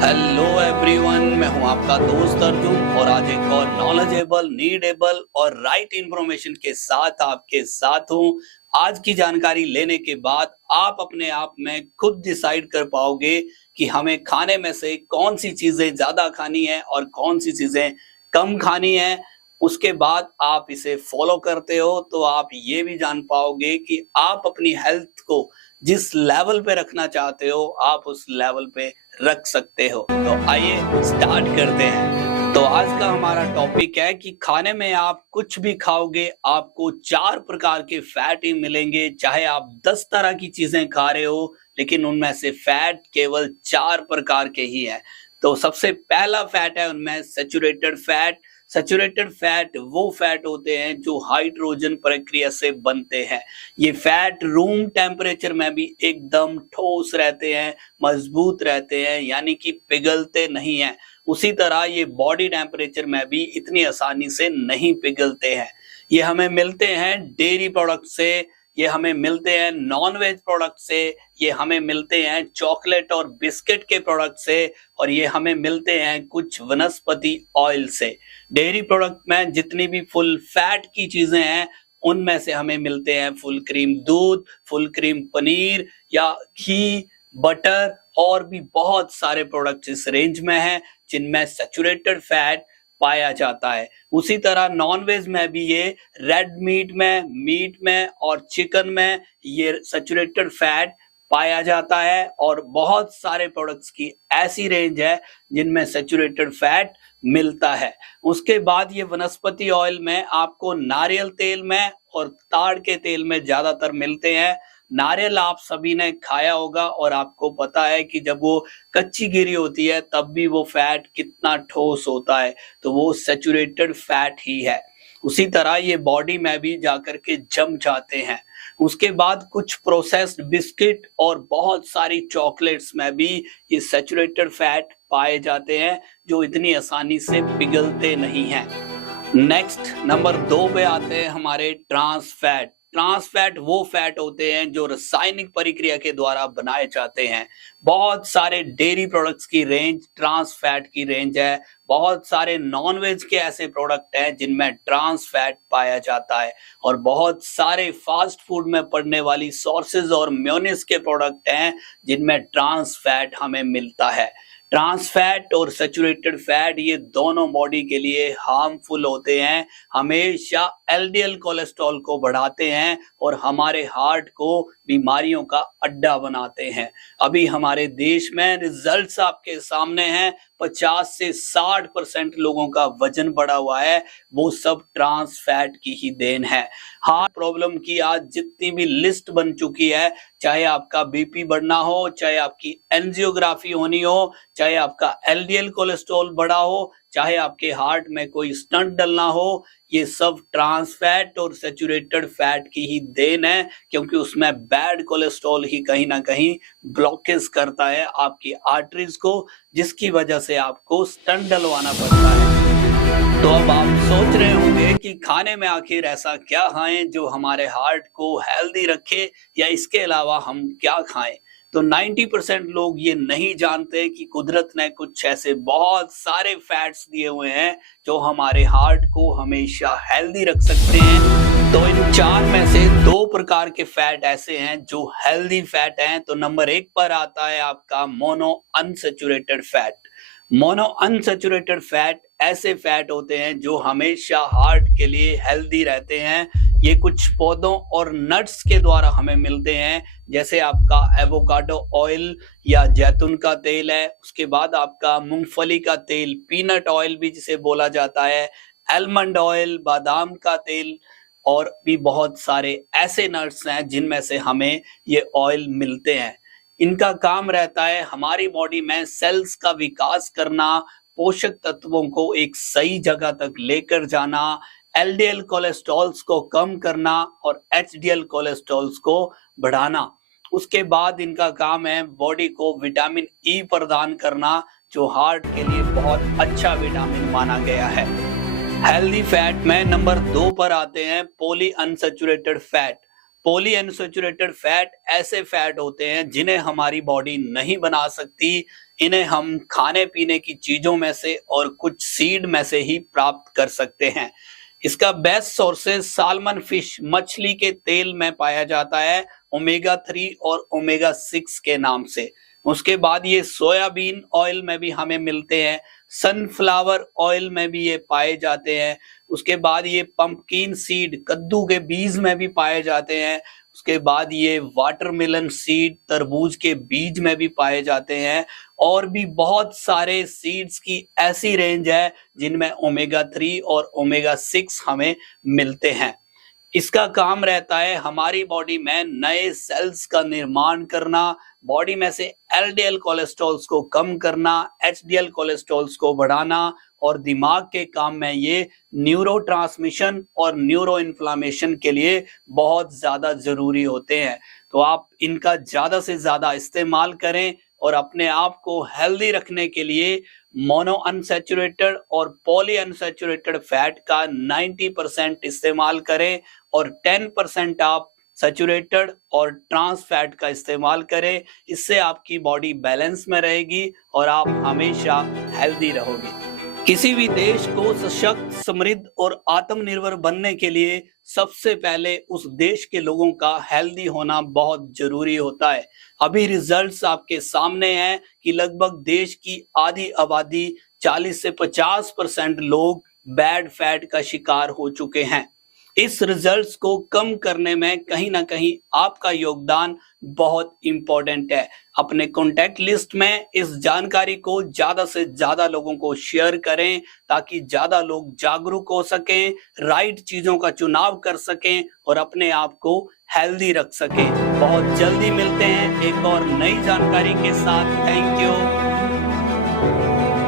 Hello everyone, मैं हूं आपका दोस्त अर्जुन और आज एक और नॉलेजेबल, नीडेबल और राइट इंफॉर्मेशन के साथ आपके साथ हूं। आज की जानकारी लेने के बाद आप अपने आप में खुद डिसाइड कर पाओगे कि हमें खाने में से कौन सी चीजें ज्यादा खानी है और कौन सी चीजें कम खानी है। उसके बाद आप इसे फॉलो करते हो तो आप ये भी जान पाओगे कि आप अपनी हेल्थ को जिस लेवल पे रखना चाहते हो आप उस लेवल पे रख सकते हो। तो आइए स्टार्ट करते हैं। तो आज का हमारा टॉपिक है कि खाने में आप कुछ भी खाओगे आपको 4 प्रकार के फैट ही मिलेंगे। चाहे आप 10 तरह की चीजें खा रहे हो लेकिन उनमें से फैट केवल 4 प्रकार के ही है। तो सबसे पहला फैट है उनमें सैचुरेटेड फैट। सैचुरेटेड फैट वो फैट होते हैं जो हाइड्रोजन प्रक्रिया से बनते हैं। ये फैट रूम टेम्परेचर में भी एकदम ठोस रहते हैं, मजबूत रहते हैं, यानी कि पिघलते नहीं हैं। उसी तरह ये बॉडी टेम्परेचर में भी इतनी आसानी से नहीं पिघलते हैं। ये हमें मिलते हैं डेयरी प्रोडक्ट से, ये हमें मिलते हैं नॉन वेज प्रोडक्ट से, ये हमें मिलते हैं चॉकलेट और बिस्किट के प्रोडक्ट से, और ये हमें मिलते हैं कुछ वनस्पति ऑयल से। डेयरी प्रोडक्ट में जितनी भी फुल फैट की चीजें हैं उनमें से हमें मिलते हैं फुल क्रीम दूध, फुल क्रीम पनीर या घी, बटर और भी बहुत सारे प्रोडक्ट्स इस रेंज में हैं जिनमें सैचुरेटेड फैट पाया जाता है। उसी तरह नॉन वेज में भी ये रेड मीट में और चिकन में ये सैचुरेटेड फैट पाया जाता है, और बहुत सारे प्रोडक्ट्स की ऐसी रेंज है जिनमें सैचुरेटेड फैट मिलता है। उसके बाद ये वनस्पति ऑयल में आपको नारियल तेल में और ताड़ के तेल में ज्यादातर मिलते हैं। नारियल आप सभी ने खाया होगा और आपको पता है कि जब वो कच्ची गिरी होती है तब भी वो फैट कितना ठोस होता है, तो वो सैचुरेटेड फैट ही है। उसी तरह ये बॉडी में भी जाकर के जम जाते हैं। उसके बाद कुछ प्रोसेस्ड बिस्किट और बहुत सारी चॉकलेट्स में भी ये सैचुरेटेड फैट पाए जाते हैं जो इतनी आसानी से पिघलते नहीं हैं। नेक्स्ट नंबर 2 पे आते हैं हमारे ट्रांस फैट। ट्रांस फैट वो फैट होते हैं जो रासायनिक प्रक्रिया के द्वारा बनाए जाते हैं। बहुत सारे डेयरी प्रोडक्ट्स की रेंज ट्रांस फैट की रेंज है। बहुत सारे नॉन वेज के ऐसे प्रोडक्ट हैं जिनमें ट्रांस फैट पाया जाता है, और बहुत सारे फास्ट फूड में पड़ने वाली सॉसेज और मेयोनीज के प्रोडक्ट हैं जिनमें ट्रांस फैट हमें मिलता है। ट्रांस फैट और सैचुरेटेड फैट ये दोनों बॉडी के लिए हार्मफुल होते हैं, हमेशा एलडीएल कोलेस्ट्रॉल को बढ़ाते हैं और हमारे हार्ट को बीमारियों का अड्डा बनाते हैं। अभी हमारे देश में रिजल्ट्स आपके सामने हैं, 50 से 60% लोगों का वजन बढ़ा हुआ है, वो सब ट्रांस फैट की ही देन है। हार्ट प्रॉब्लम की आज जितनी भी लिस्ट बन चुकी है, चाहे आपका बीपी बढ़ना हो, चाहे आपकी एंजियोग्राफी होनी हो, चाहे आपका एलडीएल कोलेस्ट्रॉल बढ़ा हो, चाहे आपके हार्ट में कोई स्टंट डलना हो, ये सब ट्रांस फैट और सैचुरेटेड फैट की ही देन है, क्योंकि उसमें बैड कोलेस्ट्रॉल ही कहीं ना कहीं ब्लॉकेज करता है आपकी आर्टरीज को, जिसकी वजह से आपको स्टंट डलवाना पड़ता है। तो अब आप सोच रहे होंगे कि खाने में आखिर ऐसा क्या खाएं जो हमारे हार्ट को हेल्दी रखे, या इसके अलावा हम क्या खाएं। तो 90% लोग ये नहीं जानते कि कुदरत ने कुछ ऐसे बहुत सारे फैट्स दिए हुए हैं जो हमारे हार्ट को हमेशा हेल्दी रख सकते हैं। तो इन 4 में से 2 प्रकार के फैट ऐसे हैं जो हेल्दी फैट हैं। तो नंबर 1 पर आता है आपका mono unsaturated fat. Mono unsaturated fat ऐसे फैट होते हैं जो हमेशा हार्ट के लिए हेल्दी रहते हैं। ये कुछ पौधों और नट्स के द्वारा हमें मिलते हैं, जैसे आपका एवोकाडो ऑयल या जैतून का तेल है। उसके बाद आपका मूंगफली का तेल, पीनट ऑयल भी जिसे बोला जाता है, आलमंड ऑयल, बादाम का तेल, और भी बहुत सारे ऐसे नट्स हैं जिनमें से हमें ये ऑयल मिलते हैं। इनका काम रहता है हमारी बॉडी में सेल्स का विकास करना, पोषक तत्वों को एक सही जगह तक लेकर जाना, एलडीएल कोलेस्ट्रॉल्स को कम करना और एचडीएल कोलेस्ट्रॉल्स को बढ़ाना। उसके बाद इनका काम है बॉडी को विटामिन ई प्रदान करना, जो हार्ट के लिए बहुत अच्छा विटामिन माना गया है। हेल्दी फैट में नंबर 2 पर आते हैं poly unsaturated fat. Polyunsaturated fat ऐसे फैट होते हैं जिन्हें हमारी बॉडी नहीं बना सकती। इन्हें हम खाने पीने की चीजों में से और कुछ सीड में से ही प्राप्त कर सकते हैं। इसका बेस्ट सोर्सेज साल्मन फिश मछली के तेल में पाया जाता है, ओमेगा 3 और ओमेगा 6 के नाम से। उसके बाद ये सोयाबीन ऑयल में भी हमें मिलते हैं, सनफ्लावर ऑयल में भी ये पाए जाते हैं। उसके बाद ये पंपकिन सीड कद्दू के बीज में भी पाए जाते हैं। उसके बाद ये वाटरमेलन सीड तरबूज के बीज में भी पाए जाते हैं। और भी बहुत सारे सीड्स की ऐसी रेंज है जिनमें ओमेगा 3 और ओमेगा 6 हमें मिलते हैं। इसका काम रहता है हमारी बॉडी में नए सेल्स का निर्माण करना, बॉडी में से एलडीएल कोलेस्ट्रॉल्स को कम करना, एचडीएल कोलेस्ट्रॉल्स को बढ़ाना, और दिमाग के काम में ये न्यूरोट्रांसमिशन और न्यूरो इन्फ्लामेशन के लिए बहुत ज्यादा जरूरी होते हैं। तो आप इनका ज्यादा से ज्यादा इस्तेमाल करें और अपने आप को हेल्दी रखने के लिए मोनो अनसैचुरेटेड और पॉली अनसैचुरेटेड फैट का 90% इस्तेमाल करें और 10% आप सैचुरेटेड और ट्रांस फैट का इस्तेमाल करें। इससे आपकी बॉडी बैलेंस में रहेगी और आप हमेशा हेल्दी रहोगे। किसी भी देश को सशक्त, समृद्ध और आत्मनिर्भर बनने के लिए सबसे पहले उस देश के लोगों का हेल्दी होना बहुत जरूरी होता है। अभी रिजल्ट्स आपके सामने हैं कि लगभग देश की आधी आबादी 40 से 50% लोग बैड फैट का शिकार हो चुके हैं। इस रिजल्ट्स को कम करने में कहीं ना कहीं आपका योगदान बहुत इंपॉर्टेंट है। अपने कॉन्टैक्ट लिस्ट में इस जानकारी को ज्यादा से ज्यादा लोगों को शेयर करें ताकि ज्यादा लोग जागरूक हो सकें, राइट चीजों का चुनाव कर सकें और अपने आप को हेल्दी रख सकें। बहुत जल्दी मिलते हैं एक और नई जानकारी के साथ। Thank you.